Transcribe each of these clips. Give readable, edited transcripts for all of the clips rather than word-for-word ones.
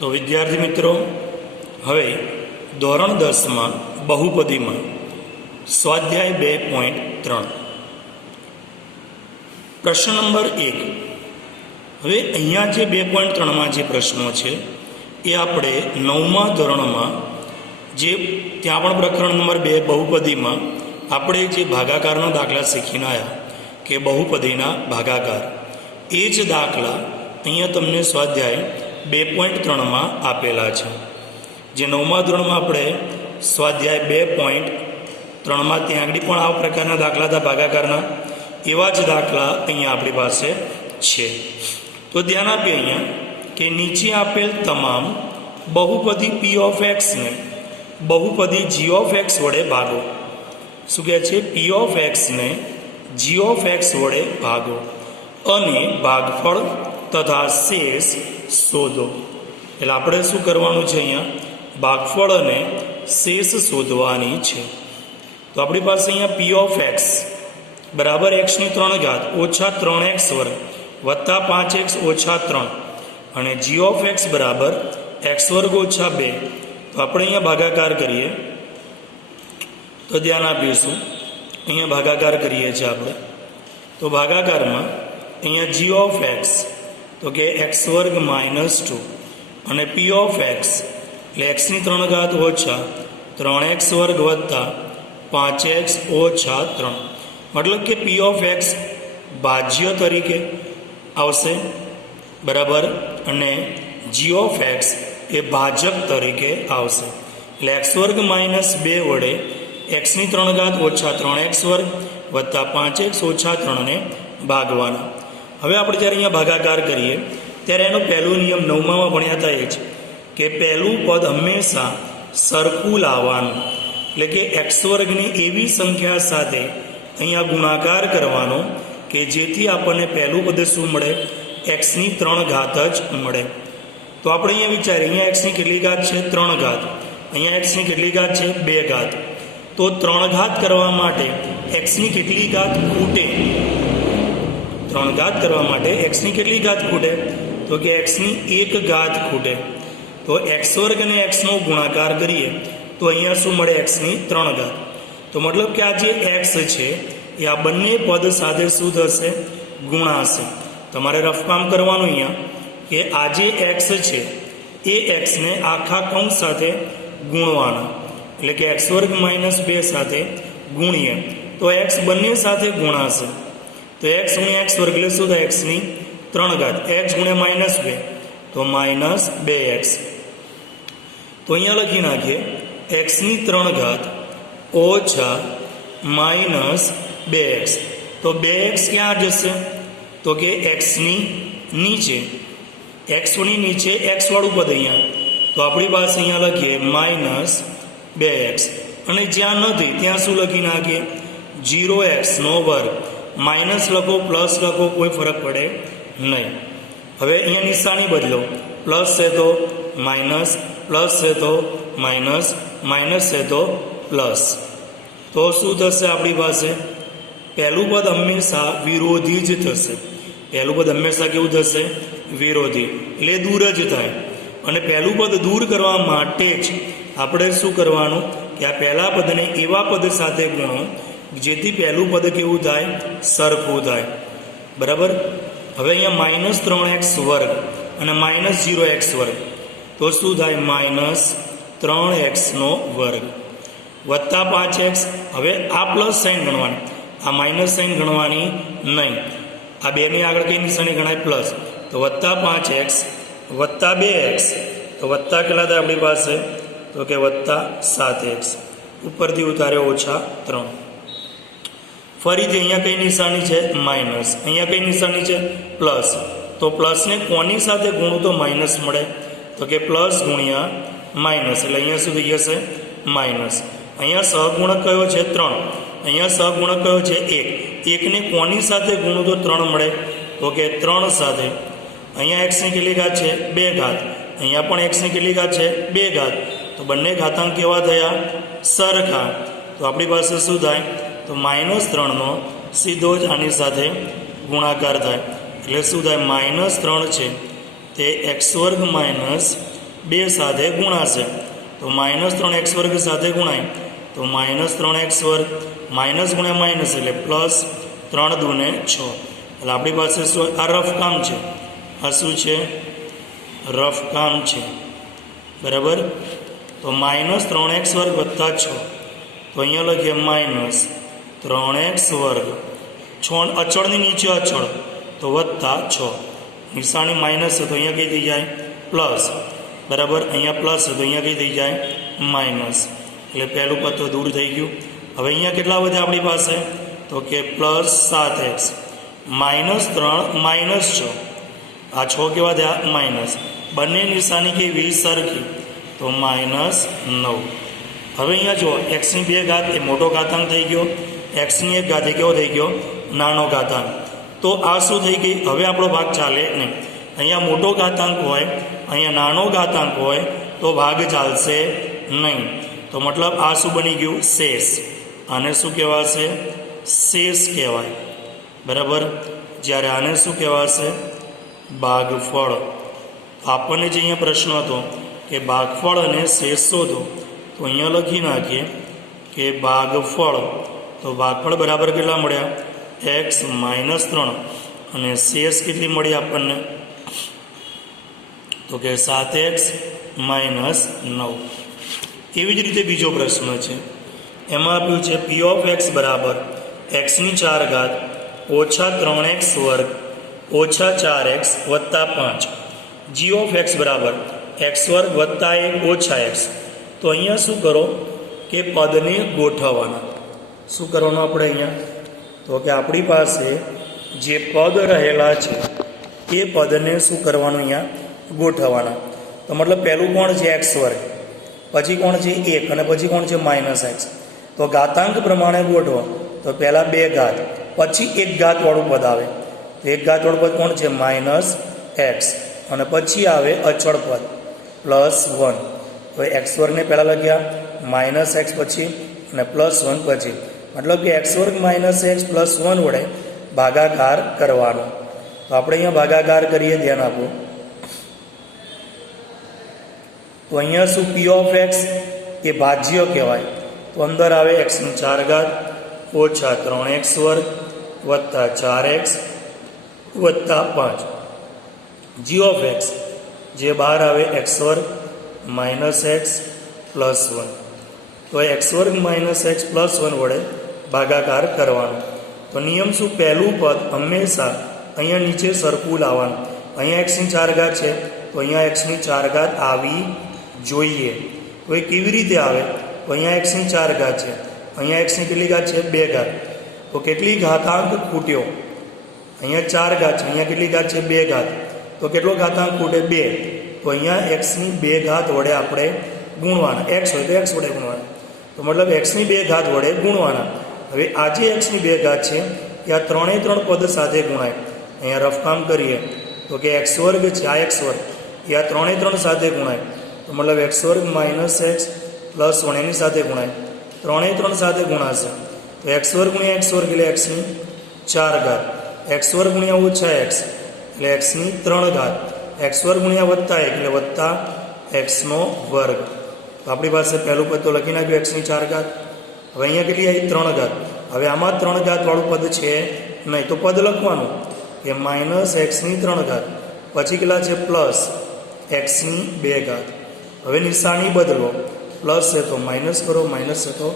તો વિદ્યાર્થી મિત્રો, હવે ધોરણ 10માં બહુપદીમાં સ્વાધ્યાય 2.3 પ્રશ્ન નંબર 1. હવે અહીંયા જે 2.3માં જે પ્રશ્નો છે એ આપણે 9મા ધોરણમાં જે ત્યાં પણ પ્રકરણ નંબર 2 બહુપદીમાં આપણે જે ભાગાકારના દાખલા શીખીને આવ્યા કે બહુપદીના ભાગાકાર, એ જ દાખલા અહીંયા તમને સ્વાધ્યાય 2.3માં આપેલા છે. જે 9મા ધોરણમાં આપણે સ્વાધ્યાય 2.3માં ત્યાં આગળ પણ આ પ્રકારના દાખલા હતા ભાગાકારના, એવા જ દાખલા અહીંયા આપણી પાસે છે. તો ધ્યાન આપીએ અહીંયા કે નીચે આપેલ તમામ બહુપદી p ઓફ એક્સને બહુપદી g ઓફ એક્સ વડે ભાગો. શું કહે છે? p ઓફ એક્સને g ઓફ એક્સ વડે ભાગો અને ભાગફળ તથા શેષ શોધો. એટલે આપણે શું કરવાનું છે? અહીંયા ભાગફળ અને શેષ શોધવાની છે. તો આપણી પાસે અહીંયા p ઓફ એક્સ બરાબર એક્સની 3 ઘાત ઓછા 3x વર્ગ વત્તા 5x ઓછા 3 અને g ઓફ એક્સ બરાબર x વર્ગ ઓછા 2. તો આપણે અહીંયા ભાગાકાર કરીએ તો ધ્યાન આપીશું, અહીંયા ભાગાકાર કરીએ છીએ આપણે. તો ભાગાકારમાં અહીંયા g ઓફ એક્સ તો કે x વર્ગ માઇનસ 2 અને p ઓફ એક્સ એટલે એક્સની 3 ઘાત ઓછા 3x વર્ગ વત્તા 5x ઓછા 3, મતલબ કે p ઓફ એક્સ ભાજ્ય તરીકે આવશે બરાબર, અને g ઓફ એક્સ એ ભાજક તરીકે આવશે. એટલે x વર્ગ માઇનસ 2 વડે એક્સની 3 ઘાત ઓછા 3x વર્ગ વત્તા 5x ઓછા 3ને ભાગવાના. હવે આપણે જ્યારે અહીંયા ભાગાકાર કરીએ ત્યારે એનો પહેલો નિયમ 9માં ભણ્યા હતા એ છે કે પહેલું પદ હંમેશા સરખું લાવવાનું. એટલે કે એક્સ વર્ગની એવી સંખ્યા સાથે અહીંયા ગુણાકાર કરવાનો કે જેથી આપણને પહેલું પદ શું મળે? એક્સની 3 ઘાત જ મળે. તો આપણે અહીંયા વિચારીએ, અહીંયા એક્સની કેટલી ઘાત છે? 3 ઘાત. અહીંયા એક્સની કેટલી ઘાત છે? 2 ઘાત. તો 3 ઘાત કરવા માટે એક્સની કેટલી ઘાત ખૂટે? 3 ઘાત કરવા માટે એક્સની કેટલી ઘાત ખૂટે? તો કે એક્સની 1 ઘાત ખૂટે. તો એક્સ વર્ગ અને એક્સનો ગુણાકાર કરીએ તો અહીંયા શું મળે? એક્સની 3 ઘાત. તો મતલબ કે આ જે એક્સ છે એ આ બંને પદ સાથે શું થશે? ગુણાશે. તમારે રફકામ કરવાનું અહીંયા કે આ જે એક્સ છે એ એક્સને આખા કૌંસ સાથે ગુણવાના. એટલે કે એક્સ વર્ગ માઇનસ 2 સાથે ગુણીએ તો એક્સ બંને સાથે ગુણાશે. તો એક્સ ગુણ્યા એક્સ વર્ગ એટલે શું થાય? એક્સની 3 ઘાત. એક્સ ગુણ્યા માઇનસ 2 તો માઇનસ 2x. તો અહીંયા લખી નાખીએ એક્સની 3 ઘાત ઓછા માઇનસ 2x. તો 2x ક્યાં જશે? તો કે એક્સની નીચે, એક્સની નીચે એક્સ વાળું પદ અહીંયા. તો આપણી પાસે અહીંયા લખીએ માઇનસ 2x અને જ્યાં નથી ત્યાં શું લખી નાખીએ? 0x નો વર્ગ. માઇનસ લખો પ્લસ લખો કોઈ ફરક પડે નહીં. હવે અહીંયા નિશાની બદલો, પ્લસ છે તો માઇનસ, પ્લસ છે તો માઇનસ, માઇનસ છે તો પ્લસ. તો શું થશે? આપણી પાસે પહેલું પદ હંમેશા વિરોધી જ થશે. પહેલું પદ હંમેશા કેવું થશે? વિરોધી, એટલે દૂર જ થાય. અને પહેલું પદ દૂર કરવા માટે જ આપણે શું કરવાનું કે આ પહેલા પદને એવા પદ સાથે ગુણો જેથી પહેલું પદ કેવું થાય? સરખું થાય. બરાબર. હવે અહીંયા માઇનસ 3x વર્ગ અને માઇનસ 0x વર્ગ તો શું થાય? માઇનસ 3x નો વર્ગ વત્તા 5x. હવે આ પ્લસ સાઇન ગણવાની, આ માઇનસ સાઇન ગણવાની નહીં. આ બેની આગળ કઈ નિશાની ગણાય? પ્લસ. તો વત્તા 5x વત્તા 2x. તો વત્તા કેટલા થાય આપણી પાસે? તો કે વત્તા 7x. ઉપરથી ઉતારે ઓછા 3. ફરીથી અહીંયા કઈ નિશાની છે? માઇનસ. અહીંયા કઈ નિશાની છે? પ્લસ. તો પ્લસને કોની સાથે ગુણું તો માઇનસ મળે? તો કે પ્લસ ગુણ્યા માઇનસ. એટલે અહીંયા શું થઈ જશે? માઇનસ. અહીંયા સહગુણક કયો છે? 3. અહીંયા સહગુણક કયો છે? 1. 1ને કોની સાથે ગુણું તો 3 મળે? તો કે 3 સાથે. અહીંયા એક્સની કેટલી ઘાત છે? 2 ઘાત. અહીંયા પણ એક્સની કેટલી ઘાત છે? 2 ઘાત. તો બંને ઘાતાંક કેવા થયા? સરખા. તો આપણી પાસે શું થાય? તો માઇનસ 3નો સીધો જ આની સાથે ગુણાકાર થાય. એટલે શું થાય? -3 છે તે x² - બે સાથે ગુણાશે તો -3x વર્ગ સાથે ગુણાય તો -3x વર્ગ માઇનસ ગુણ્યા માઇનસ એટલે પ્લસ 3 દૂને 6 એટલે આપણી પાસે શું આ રફ કામ છે આ શું છે રફ કામ છે બરાબર તો -3x વર્ગ વત્તા 6 તો અહીંયા લખીએ -3x વર્ગ 6 અચળની નીચે અચળ તો વત્તા 6 નિશાની માઇનસ છે તો અહીંયા કઈ થઈ જાય પ્લસ બરાબર અહીંયા પ્લસ છે તો અહીંયા કઈ થઈ જાય માઇનસ એટલે પહેલું પદ તો દૂર થઈ ગયું હવે અહીંયા કેટલા વધ્યા આપણી પાસે તો કે +7x -3 -6 આ 6 કેવા થયા માઇનસ બંને નિશાની કેવી સરખી તો -9 હવે અહીંયા જો એક્સની 2 ઘાત એ મોટો ઘાતાંક થઈ ગયો એક્સની 1 ઘાત એ કેવો થઈ ગયો નાનો ઘાતાંક તો આ શું થઈ ગઈ હવે આપણો ભાગ ચાલે નહીં અહીંયા મોટો ઘાતાંક હોય અહીંયા નાનો ઘાતાંક હોય તો ભાગ ચાલશે નહીં તો મતલબ આ શું બની ગયું શેષ આને શું કહેવાશે શેષ કહેવાય બરાબર જ્યારે આને શું કહેવાશે ભાગફળ આપણને જે અહીંયા પ્રશ્ન હતો કે ભાગફળ અને શેષ શોધો તો અહીંયા લખી નાખીએ કે ભાગફળ તો ભાગફળ બરાબર કેટલા મળ્યા x -3 અને શેષ કેટલી મળી આપણને તો કે 7x -9 એવી જ રીતે બીજો પ્રશ્ન છે એમાં આપ્યું છે p of x બરાબર x ની 4 ઘાત ઓછા 3x વર્ગ ઓછા 4x વત્તા 5 g of x બરાબર x વર્ગ વત્તા 1 ઓછા x તો અહીંયા શું કરો કે પદને ગોઠવવાના શું કરવાનું આપણે અહીંયા તો કે આપણી પાસે જે પદ રહેલા છે એ પદને શું કરવાનું અહીંયા ગોઠવવાના તો મતલબ પહેલું કોણ છે x વર્ગ પછી કોણ છે 1 અને પછી કોણ છે -x તો ઘાતાંક પ્રમાણે ગોઠવો તો પહેલાં 2 ઘાત પછી 1 ઘાતવાળું પદ આવે તો 1 ઘાતવાળું પદ કોણ છે -x અને પછી આવે અચળ પદ +1 તો x વર્ગને પહેલાં લખ્યા -x પછી અને +1 પછી મતલબ કે x વર્ગ -x +1 વડે ભાગાકાર કરવાનો તો આપણે અહીંયા ભાગાકાર કરીએ ધ્યાન આપો તો અહીંયા શું p of x એ ભાજ્ય કહેવાય તો અંદર આવે x ની 4 ઘાત ઓછા 3x વર્ગ વત્તા 4x વત્તા 5 g of x જે બહાર આવે x વર્ગ -x +1 તો x વર્ગ -x +1 વડે ભાગાકાર કરવાનો તો નિયમ શું પહેલું પદ હંમેશા અહીંયા નીચે સરખું લાવવાનું અહીંયા x ની 4 ઘાત છે તો અહીંયા x ની 4 ઘાત આવી જોઈએ તો એ કેવી રીતે આવે તો અહીંયા x ની 4 ઘાત છે અહીંયા x ની કેટલી ઘાત છે 2 ઘાત તો કેટલી ઘાતાંક ખૂટ્યો અહીંયા 4 ઘાત છે અહીંયા કેટલી ઘાત છે 2 ઘાત તો કેટલો ઘાતાંક ખૂટે 2 તો અહીંયા x ની 2 ઘાત વડે આપણે ગુણવાના x હોય તો x વડે ગુણવાના તો મતલબ x ની 2 ઘાત વડે ગુણવાના હવે આ જે x ની 2 ઘાત છે એ આ 3 પદ સાથે ગુણાય અહીંયા રફકામ કરીએ તો કે x વર્ગ છે આ x વર્ગ એ આ 3 સાથે ગુણાય તો મતલબ x વર્ગ -x +1 એની સાથે ગુણાય 3 સાથે ગુણાશે તો x વર્ગ ગુણ્યા x વર્ગ એટલે x ની 4 ઘાત x વર્ગ ગુણ્યા ઓછા x એટલે x ની 3 ઘાત x વર્ગ ગુણ્યા વત્તા 1 એટલે વત્તા x નો વર્ગ તો આપણી પાસે પહેલું પદ તો લખી નાખ્યું x ની 4 ઘાત હવે અહીંયા કેટલી આવી 3 ઘાત હવે આમાં 3 ઘાત વાળું પદ છે નહીં તો પદ લખવાનું કે -x ની 3 ઘાત પછી કેટલા છે પ્લસ x ની 2 ઘાત હવે નિશાની બદલો પ્લસ છે તો માઇનસ કરો માઇનસ છે તો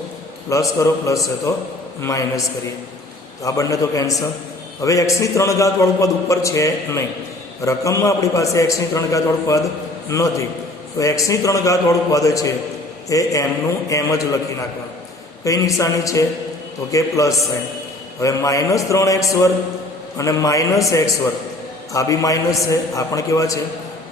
પ્લસ કરો પ્લસ છે તો માઇનસ કરીએ તો આ બંને તો કેન્સલ હવે x ની 3 ઘાત વાળું પદ ઉપર છે નહીં રકમમાં આપણી પાસે x ની 3 ઘાત વાળું પદ નથી તો x ની 3 ઘાત વાળું પદ છે એ એમનું એમ જ લખી નાખવાનું કઈ નિશાની છે તો કે પ્લસ સાઇન હવે -3x વર્ગ અને -x વર્ગ આ બી માઇનસ છે આ પણ કેવા છે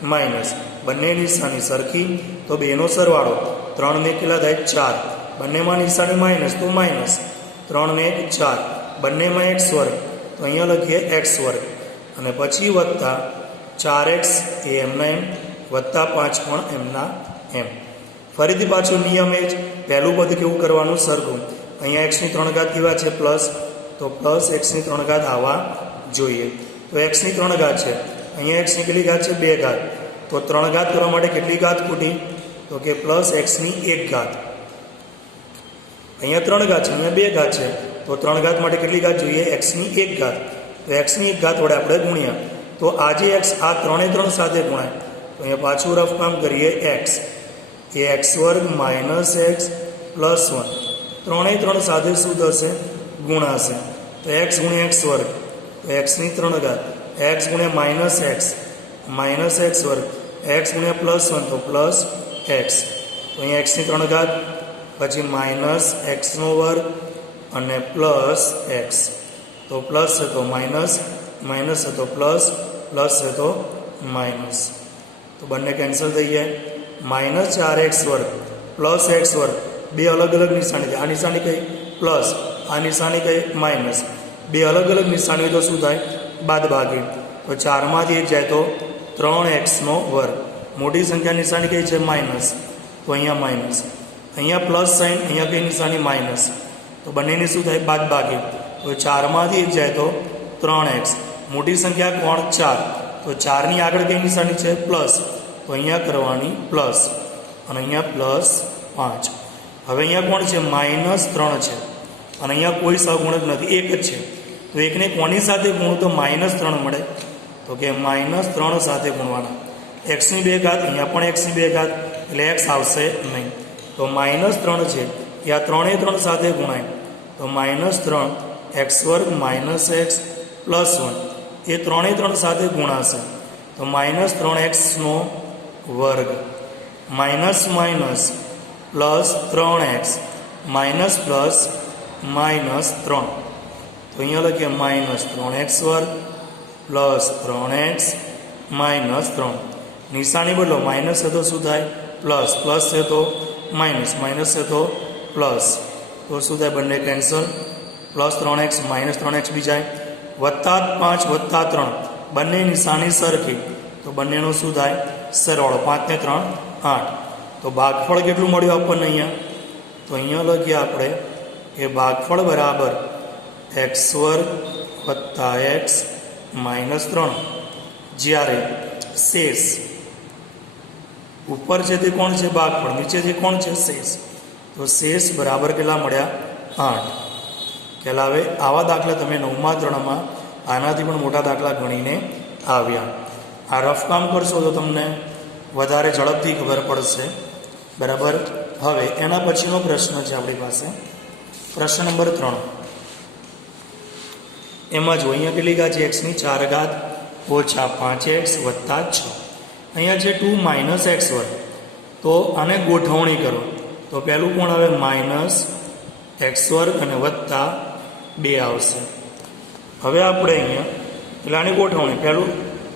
માઇનસ બંને નિશાની સરખી તો બેનો સરવાળો 3 ને કેટલા થાય 4 બંનેમાં નિશાની માઇનસ તો માઇનસ 3 ને 1 4 બંનેમાં x વર્ગ તો અહીંયા લખીએ x વર્ગ અને પછી વત્તા 4x એ એમના એમ વત્તા 5 પણ એમના એમ ફરીથી પાછો નિયમ એ જ પહેલું પદ કેવું કરવાનું સરખું અહીંયા x ની 3 ઘાત કેવા છે પ્લસ તો પ્લસ x ની 3 ઘાત આવવા જોઈએ તો x ની 3 ઘાત છે અહીંયા x ની કેટલી ઘાત છે 2 ઘાત તો 3 ઘાત કરવા માટે કેટલી ઘાત ખૂટી? તો કે પ્લસ એક્સની 1 ઘાત. અહીંયા 3 ઘાત છે, અહીંયા 2 ઘાત છે, તો 3 ઘાત માટે કેટલી ઘાત જોઈએ? એક્સની 1 ઘાત. તો એક્સની 1 ઘાત વડે આપણે ગુણ્યા, તો આજે એક્સ આ 3 એ 3 સાથે ગુણાય, તો અહીંયા પાછું રફ કામ કરીએ. એક્સ એ એક્સ વર્ગ માઇનસ એક્સ પ્લસ 1, 3 એ 3 સાથે શું થશે? ગુણાશે. તો એક્સ ગુણ્યા એક્સ વર્ગ, તો એક્સની 3 ઘાત, એક્સ ગુણ્યા માઇનસ એક્સ વર્ગ, એક્સ ગુણ્યા પ્લસ 1 તો પ્લસ એક્સ. તો અહીંયા એક્સની 3 ઘાત, પછી માઇનસ એક્સનો વર્ગ અને પ્લસ એક્સ. તો પ્લસ છે તો માઇનસ, માઇનસ છે તો પ્લસ, પ્લસ છે તો માઇનસ. તો બંને કેન્સલ થઈ જાય. માઇનસ 4x વર્ગ પ્લસ એક્સ વર્ગ, બે અલગ અલગ નિશાની છે. આ નિશાની કઈ? પ્લસ. આ નિશાની કઈ? માઇનસ. બે અલગ અલગ નિશાની તો શું થાય? બાદબાકી. તો 4માંથી 1 જાય તો 3xનો વર્ગ. મોટી સંખ્યા નિશાની કઈ છે? માઇનસ. તો અહીંયા માઇનસ, અહીંયા પ્લસ સાઇન, અહીંયા કઈ નિશાની? માઇનસ. તો બંનેની શું થાય? બાદબાકી. તો 4માંથી 1 જાય તો 3x. મોટી સંખ્યા કોણ? 4. તો 4ની આગળ કઈ નિશાની છે? પ્લસ. તો અહીંયા કરવાની પ્લસ, અને અહીંયા પ્લસ 5. હવે અહીંયા કોણ છે? માઇનસ 3 છે, અને અહીંયા કોઈ સહગુણક નથી, એક જ છે. તો એકને કોની સાથે ગુણો તો માઇનસ 3 મળે? તો કે માઇનસ 3 સાથે ગુણવાના. એક્સની 2 ઘાત, અહીંયા પણ એક્સની 2 ઘાત, એટલે એક્સ આવશે નહીં. તો માઇનસ 3 છે એ આ 3 એ 3 સાથે ગુણાય, તો માઇનસ 3 એક્સ વર્ગ માઇનસ એક્સ પ્લસ 1 એ 3 એ 3 સાથે ગુણાશે, તો માઇનસ 3xનો વર્ગ. Minus minus plus 3x, minus plus minus 3. તો અહીંયા લખીએ માઇનસ 3x વર્ગ પ્લસ 3x માઇનસ 3. નિશાની બદલો, માઇનસ છે તો શું થાય? પ્લસ, પ્લસ છે તો માઇનસ, માઇનસ છે તો પ્લસ. તો શું થાય? બંને cancel. Plus 3x minus 3x બી જાય. વત્તા 5 વત્તા 3, બંને નિશાની સરખી, તો બંનેનું શું થાય? સરવાળો. 5 ને 3 8. તો ભાગફળ કેટલું મળ્યું આપણને અહીંયા? તો અહીંયા લખીએ આપણે કે ભાગફળ બરાબર એક્સ વર્ગ વત્તા એક્સ માઇનસ 3, જ્યારે શેષ ઉપર છે તે કોણ છે? ભાગફળ. નીચેથી કોણ છે? શેષ. તો શેષ બરાબર કેટલા મળ્યા? 8. પહેલાં હવે આવા દાખલા તમે 9મા ધોરણમાં આનાથી પણ મોટા દાખલા ગણીને આવ્યા. આ રફ કામ કરશો તો તમને વધારે ઝડપથી ખબર પડશે. બરાબર. હવે એના પછીનો પ્રશ્ન છે આપણી પાસે, પ્રશ્ન નંબર 3. એમાં જો અહીંયા કેટલી ઘાત છે? એક્સની 4 ઘાત ઓછા 5x વત્તા 6. અહીંયા છે 2 માઇનસ એક્સ વર્ગ. તો આને ગોઠવણી કરો, તો પહેલું કોણ આવે? માઇનસ એક્સ વર્ગ અને વત્તા 2 આવશે. હવે આપણે અહીંયા પેલાની ગોઠવણી,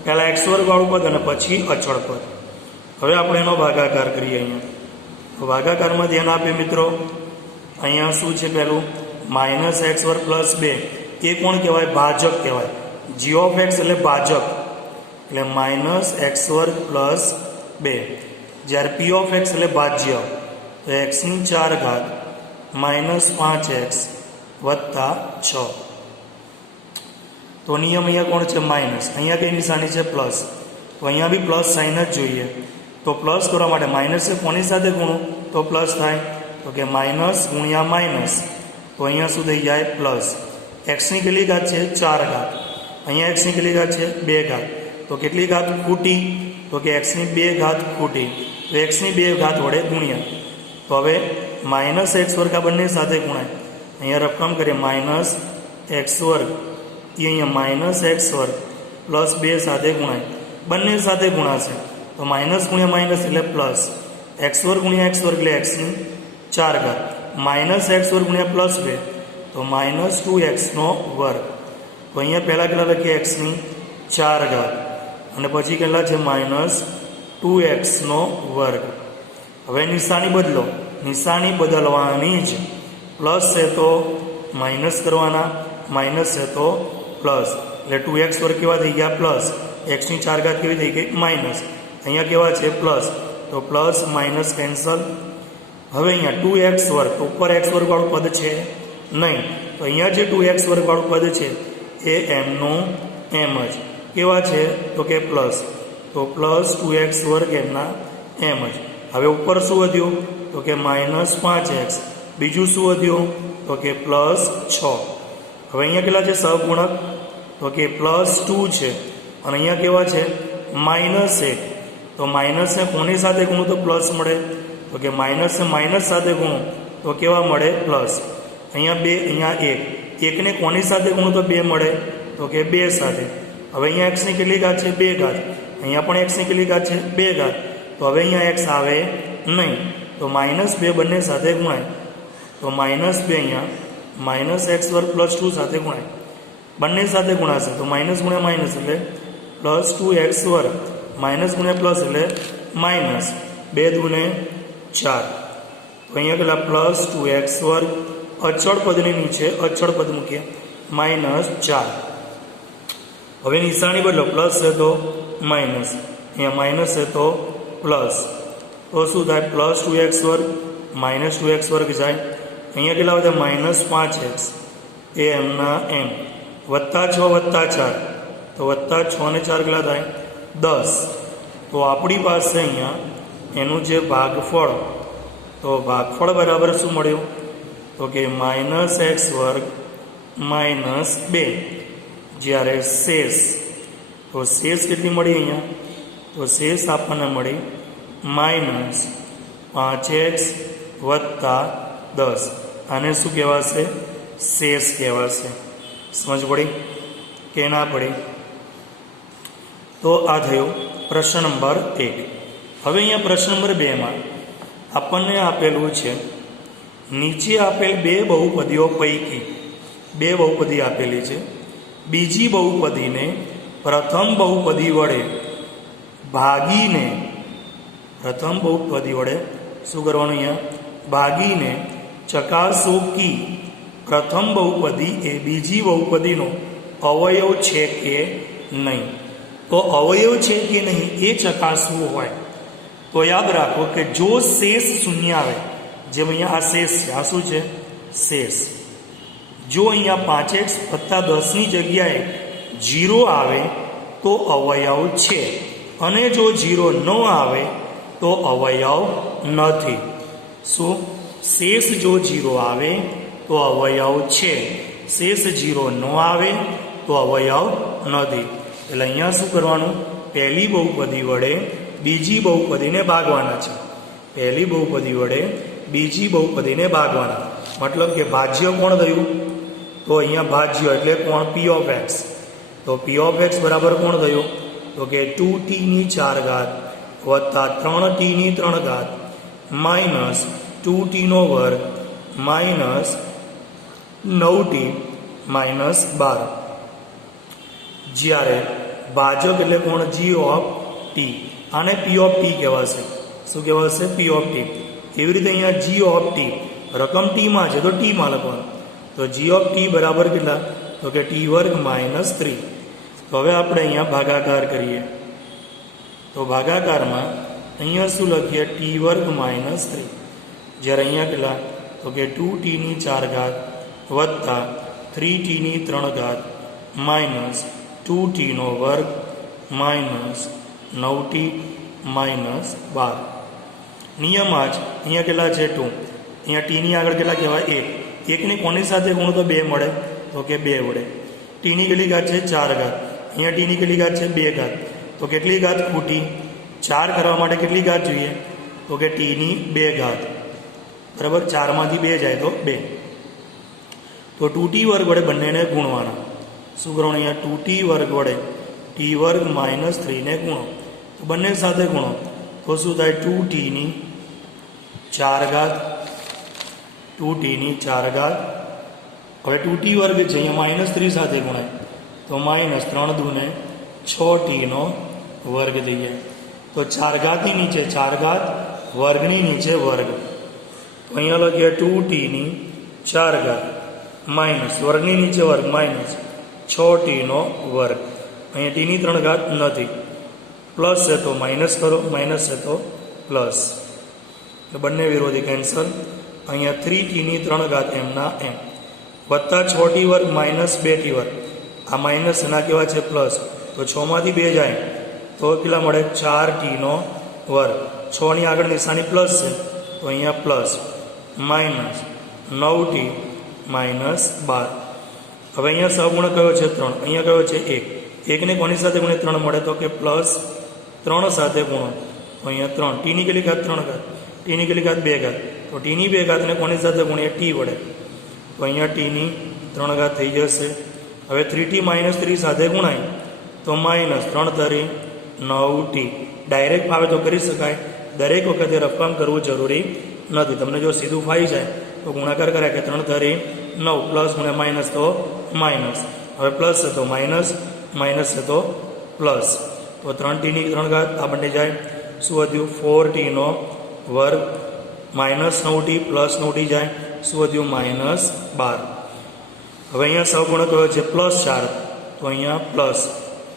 પહેલાં એક્સ વર્ગવાળું પદ અને પછી અચળ પદ. હવે આપણે એનો ભાગાકાર કરીએ. અહીંયા તો ભાગાકારમાં ધ્યાન આપીએ મિત્રો. અહીંયા શું છે? પહેલું માઇનસ એક્સ વર્ગ પ્લસ 2, એ કોણ કહેવાય? ભાજક કહેવાય. જી ઓફ એક્સ એટલે ભાજક, એટલે માઇનસ એક્સ વર્ગ પ્લસ 2. જ્યારે પી ઓફ એક્સ એટલે ભાજ્ય, તો એક્સની 4 ઘાત માઇનસ 5x વત્તા 6. તો નિયમ અહીંયા કોણ છે? માઇનસ. અહીંયા કઈ નિશાની છે? પ્લસ. તો અહીંયા બી પ્લસ સાઇન જ જોઈએ. તો પ્લસ કરવા માટે માઇનસ કોની સાથે ગુણો તો પ્લસ થાય? તો કે માઇનસ ગુણ્યા માઇનસ, તો અહીંયા શું થઈ જાય? પ્લસ. એક્સની કેટલી ઘાત છે? 4 ઘાત. અહીંયા એક્સની કેટલી ઘાત છે? 2 ઘાત. તો કેટલી ઘાત ખૂટી? તો કે એક્સની 2 ઘાત ખૂટી. તો એક્સની 2 ઘાત વડે ગુણ્યા. તો હવે માઇનસ એક્સ વર્ગ આ બંને સાથે ગુણાય. અહીંયા રકમ કરીએ માઇનસ એક્સ વર્ગ, એ અહીંયા માઇનસ એક્સ વર્ગ પ્લસ 2 સાથે ગુણાય. બંને સાથે ગુણાશે, તો માઇનસ ગુણ્યા માઇનસ એટલે પ્લસ. એક્સ વર્ગ ગુણ્યા એક્સ વર્ગ એટલે એક્સની 4 ઘાત. માઇનસ એક્સ વર્ગ ગુણ્યા પ્લસ 2, તો માઇનસ 2xનો વર્ગ. તો અહીંયા પહેલાં કેટલા લખીએ? એક્સની 4 ઘાત, અને પછી કેટલા છે? માઇનસ 2xનો વર્ગ. હવે નિશાની બદલો, નિશાની બદલવાની જ. પ્લસ છે તો માઇનસ કરવાના, માઇનસ છે તો પ્લસ. એટલે 2x વર્ગ કેવા થઈ ગયા? પ્લસ. એક્સની 4 ઘાત કેવી થઈ ગઈ? માઇનસ. અહીંયા કેવા છે? પ્લસ. તો પ્લસ માઇનસ કેન્સલ. હવે અહીંયા 2x વર્ગ, તો ઉપર એક્સ વર્ગવાળું પદ છે નહીં, તો અહીંયા જે 2x વર્ગવાળું પદ છે એ એમનું એમ જ કેવા છે? તો કે પ્લસ. તો પ્લસ 2x વર્ગ એમના એમ જ. હવે ઉપર શું વધ્યું તો કે માઇનસ 5x. બીજું શું વધ્યું તો કે પ્લસ 6. હવે અહીંયા કેટલા છે સહગુણક તો કે પ્લસ 2 છે અને અહીંયા કેવા છે માઇનસ 1. તો માઇનસને કોની સાથે ગુણું તો પ્લસ મળે તો કે માઇનસને માઇનસ સાથે ગુણું તો કેવા મળે પ્લસ. અહીંયા 2 અહીંયા 1. એકને કોની સાથે ગુણું તો 2 મળે તો કે 2 સાથે. હવે અહીંયા એક્સની કેટલી ઘાત છે 2 ઘાત. અહીંયા પણ એક્સની કેટલી ઘાત છે 2 ઘાત. તો હવે અહીંયા એક્સ આવે નહીં તો -2 બંને સાથે ગુણાય તો -2 અહીંયા માઇનસ એક્સ વર્ગ પ્લસ 2 સાથે ગુણાય બંને સાથે ગુણાશે તો માઇનસ ગુણ્યા માઇનસ એટલે પ્લસ 2x વર્ગ માઇનસ ગુણ્યા પ્લસ એટલે માઇનસ 2 દુને 4. તો અહીંયા પેલા પ્લસ 2x વર્ગ અચળ પદની નીચે અચળ પદ મૂકીએ -4. હવે નિશાની બદલો પ્લસ છે તો માઇનસ અહીંયા માઇનસ છે તો પ્લસ તો શું થાય પ્લસ 2x વર્ગ માઇનસ 2x વર્ગ જાય અહીંયા કેટલા વધે -5x એ એમના એમ વત્તા 6 વત્તા 4 તો વત્તા 6 ને 4 કેટલા થાય 10. તો આપણી પાસે અહીંયા એનું જે ભાગફળ તો ભાગફળ બરાબર શું મળ્યું તો કે -x વર્ગ -2 જ્યારે શેષ તો શેષ કેટલી મળી અહીંયા તો શેષ આપણને મળી -5x વત્તા 10. આને શું કહેવાશે શેષ કહેવાશે. સમજ પડી કે ના પડી તો આ થયો પ્રશ્ન નંબર 1. હવે અહીંયા પ્રશ્ન નંબર 2માં આપણને આપેલું છે નીચે આપેલ 2 બહુપદીઓ પૈકી 2 બહુપદી આપેલી છે. બીજી બહુપદીને પ્રથમ બહુપદી વડે ભાગીને પ્રથમ બહુપદી વડે શું કરવાનું અહીંયા ભાગીને ચકાસો કી પ્રથમ બહુપદી એ બીજી બહુપદીનો અવયવ છે કે નહીં. તો અવયવ છે કે નહીં એ ચકાસવું હોય તો યાદ રાખો કે જો શેષ શૂન્ય આવે જેમ અહીંયા આ શેષ છે આ શું છે શેષ. જો અહીંયા 5x વત્તા 10ની જગ્યાએ 0 આવે તો અવયવ છે અને જો 0 ન આવે તો અવયવ નથી. શું શેષ જો 0 આવે તો અવયવ છે શેષ 0 ન આવે તો અવયવ નથી. એટલે અહીંયા શું કરવાનું પહેલી બહુપદી વડે બીજી બહુપદીને ભાગવાના છે. પહેલી બહુપદી વડે બીજી બહુપદીને ભાગવાના મતલબ કે ભાજ્ય કોણ થયું તો અહીંયા ભાજ્ય એટલે કોણ p ઓફ x. તો p ઓફ x બરાબર કોણ થયું તો કે 2t ની 4 ઘાત વત્તા 3t ની 3 ઘાત માઇનસ 2t નો વર્ગ માઇનસ 9t માઇનસ 12. જ્યારે ભાજક એટલે કોણ g ઓફ t આને p ઓફ t કહેવાશે. શું કહેવાશે p ઓફ t. એવી રીતે અહીંયા g ઓફ t રકમ t માં છે તો t માં લખવાનું તો g ઓફ t બરાબર કેટલા તો કે t વર્ગ માઇનસ 3. તો હવે આપણે અહીંયા ભાગાકાર કરીએ તો ભાગાકારમાં અહીંયા શું લખીએ t વર્ગ માઇનસ 3 જ્યારે અહીંયા કેટલા તો કે 2t ની 4 ઘાત વત્તા 3t ની 3 ઘાત માઇનસ 2t નો વર્ગ માઇનસ 9t માઇનસ 12. નિયમ જ અહીંયા કેટલા છે 2 અહીંયા t ની આગળ કેટલા કહેવાય 1. એકની કોની સાથે ગુણો તો 2 મળે તો કે 2 વડે. t ની કેટલી ઘાત છે 4 ઘાત અહીંયા t ની કેટલી ઘાત છે 2 ઘાત તો કેટલી ઘાત ખૂટી 4 કરવા માટે કેટલી ઘાત જોઈએ તો કે t ની 2 ઘાત બરાબર 4 માંથી 2 જાય તો 2. તો 2t વર્ગ વડે બંનેને ગુણવાના. શું કરવાનું અહીંયા 2t વર્ગ વડે t વર્ગ માઇનસ 3 ને ગુણો તો બંને સાથે ગુણો તો શું થાય 2t ની 4 ઘાત 2t ની 4 ઘાત. હવે 2t વર્ગ છે અહીંયા માઇનસ 3 સાથે ગુણાય તો માઇનસ 3 દુને 6t નો વર્ગ થઈ જાય. તો 4 ઘાતની નીચે 4 ઘાત વર્ગની નીચે વર્ગ તો અહીંયા લખીએ 2t ની 4 ઘાત માઇનસ વર્ગની નીચે વર્ગ માઇનસ 6t નો વર્ગ. અહીંયા t ની 3 ઘાત નથી પ્લસ છે તો માઇનસ કરો માઇનસ છે તો પ્લસ તો બંને વિરોધી કેન્સલ. અહીંયા 3t ની 3 ઘાત એમના એમ વત્તા 6t વર્ગ માઇનસ 2t વર્ગ આ માઇનસ એના કેવા છે પ્લસ તો 6 માંથી 2 જાય તો કેટલા મળે 4t² 6 ની આગળ નિશાની પ્લસ છે તો અહીંયા પ્લસ માઇનસ 9t માઇનસ 12. હવે અહીંયા સહગુણક કયો છે 3, અહીંયા કયો છે 1. 1ને કોની સાથે ગુણે 3 મળે તો કે પ્લસ 3 સાથે ગુણો તો અહીંયા 3. ટીની કેટલી ઘાત 3 ઘાત, ટીની કેટલી ઘાત 2 ઘાત, તો ટીની 2 ઘાતને કોની સાથે ગુણીએ ટી વડે તો અહીંયા ટીની 3 ઘાત થઈ જશે. હવે 3t માઇનસ 3 સાથે ગુણાય તો માઇનસ 3 તરી 9t. ડાયરેક્ટ આવે તો કરી શકાય, દરેક વખતે રફકામ કરવું જરૂરી નથી. તમને જો સીધું ફાઈ જાય તો ગુણાકાર કરે કે 3 તરી 9 પ્લસ ગુણે માઇનસ તો માઇનસ. હવે પ્લસ છે તો માઇનસ, માઇનસ છે તો પ્લસ. તો 3tની 3 ઘાત આ બંને જાય, શું વધ્યું 4t² minus 9t plus 9t જાય, શું વધ્યું માઇનસ 12. હવે અહીંયા સહગુણક કયો છે પ્લસ 4 તો અહીંયા પ્લસ,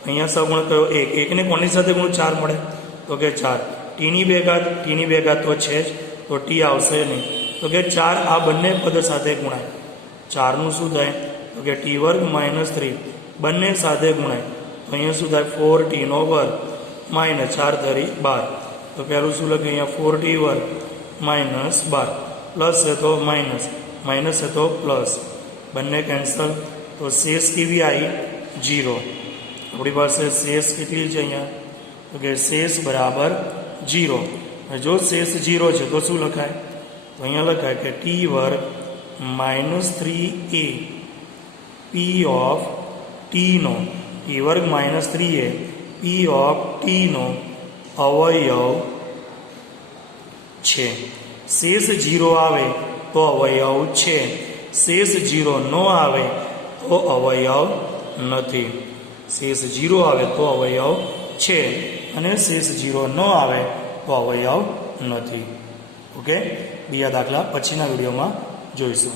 અહીંયા સહગુણક કયો 1. 1ને કોની સાથે ગુણ 4 મળે તો કે 4. ટીની 2 ઘાત, ટીની 2 ઘાત તો છે જ, તો ટી આવશે નહીં તો કે 4 આ બંને પદ સાથે ગુણાય. 4નું શું થાય તો કે t² માઇનસ 3 બંને સાથે ગુણાય તો અહીંયા શું થાય 4t² માઇનસ 4 તરી 12. તો પહેલું શું લખ્યું અહીંયા 4t² માઇનસ 12 પ્લસ છે તો માઇનસ, માઇનસ છે તો પ્લસ, બંને કેન્સલ તો શેષ કેવી આવી 0. આપણી પાસે શેષ કેટલી છે અહીંયા તો કે શેષ બરાબર 0. જો શેષ 0 છે તો શું લખાય તો અહીંયા લખાય કે t² minus 3a p of tનો, t² minus 3a p of tનો અવયવ છે. શેષ 0 આવે તો અવયવ છે, શેષ 0 ન આવે તો અવયવ નથી. શેષ 0 આવે તો અવયવ છે અને શેષ 0 ન આવે તો અવયવ નથી. ઓકે, બીજા દાખલા પછીના વિડીયોમાં જોઈશું.